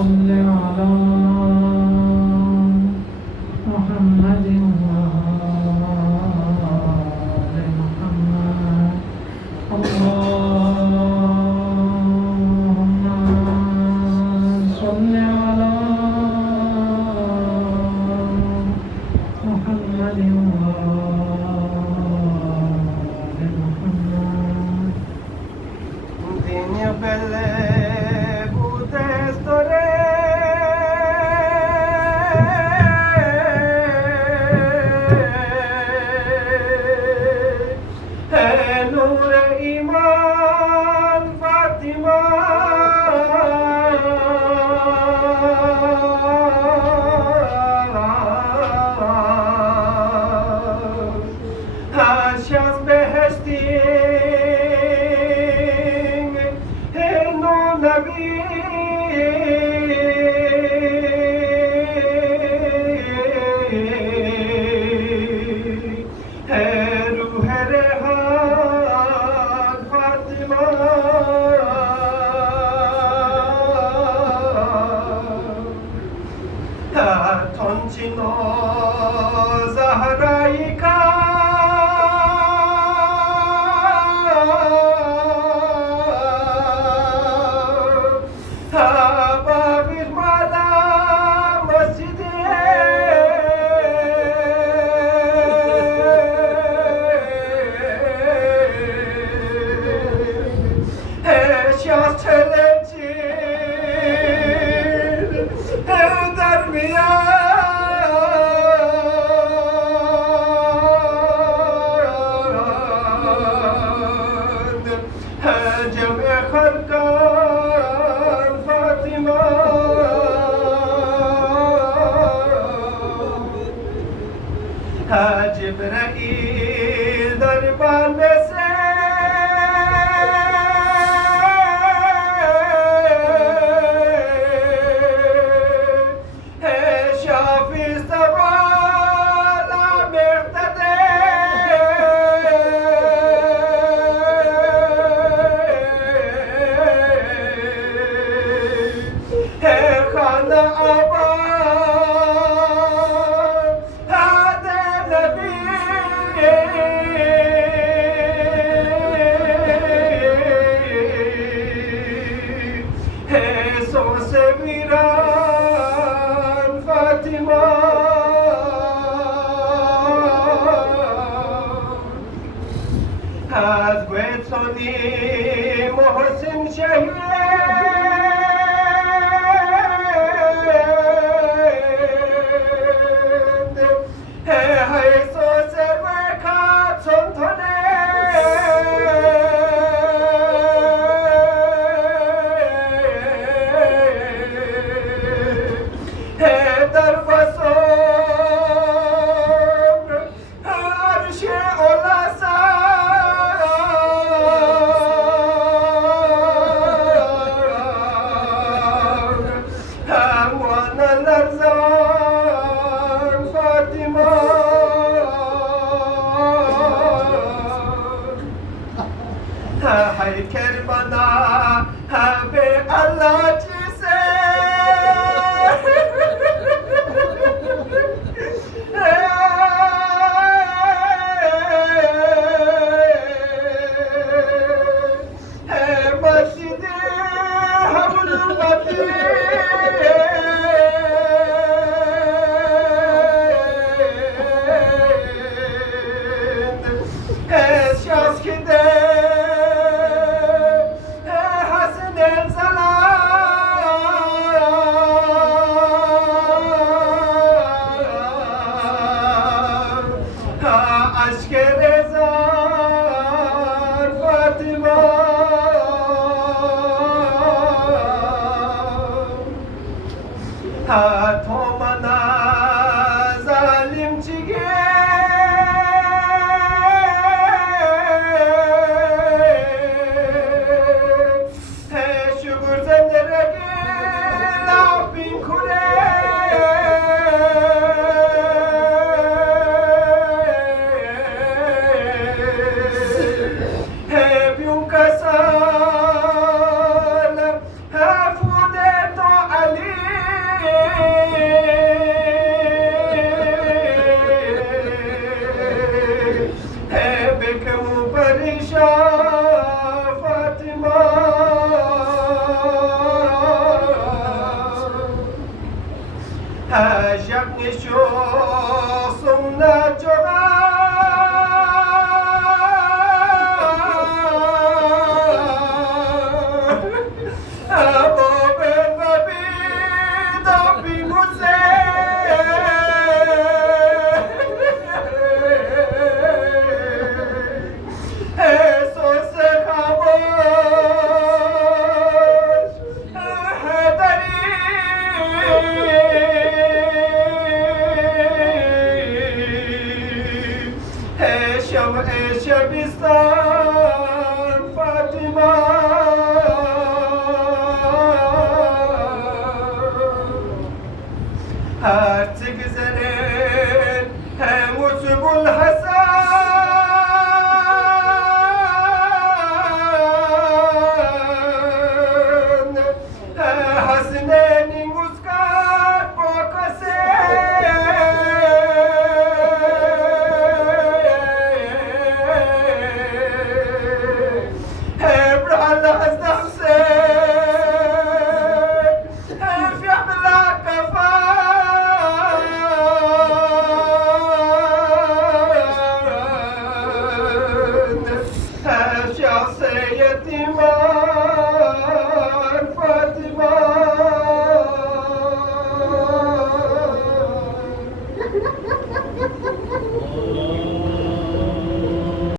صل على محمد وآل محمد اللهم صل على محمد وآل محمد Din belle budestore Nure iman Fatima Aşaz behesti Toncino Zahraika Babir Mala Masjidi Şahs çelecir Dermiya Cem-i Halkan Fatima Cebrail darban mese Şafi Savala Mehtade Khana Aba Hade Nabi Son seviran Fatima Hazret Soni Mohsin Şehir Hay Kerbala be Allah cise Masjid-i Hablul Matin Şahs kide Aşk-ı rezan Fatima Tomana zalimçige Şugur zenderege Labbin kure Biunca sana Fude to Ali nisho sumna choga abo ben babi do bimuse eso se khamosh hadari Şebistan Fatima artık senin hem uçbul Hasan Hasanenin uskar pokase Yetimler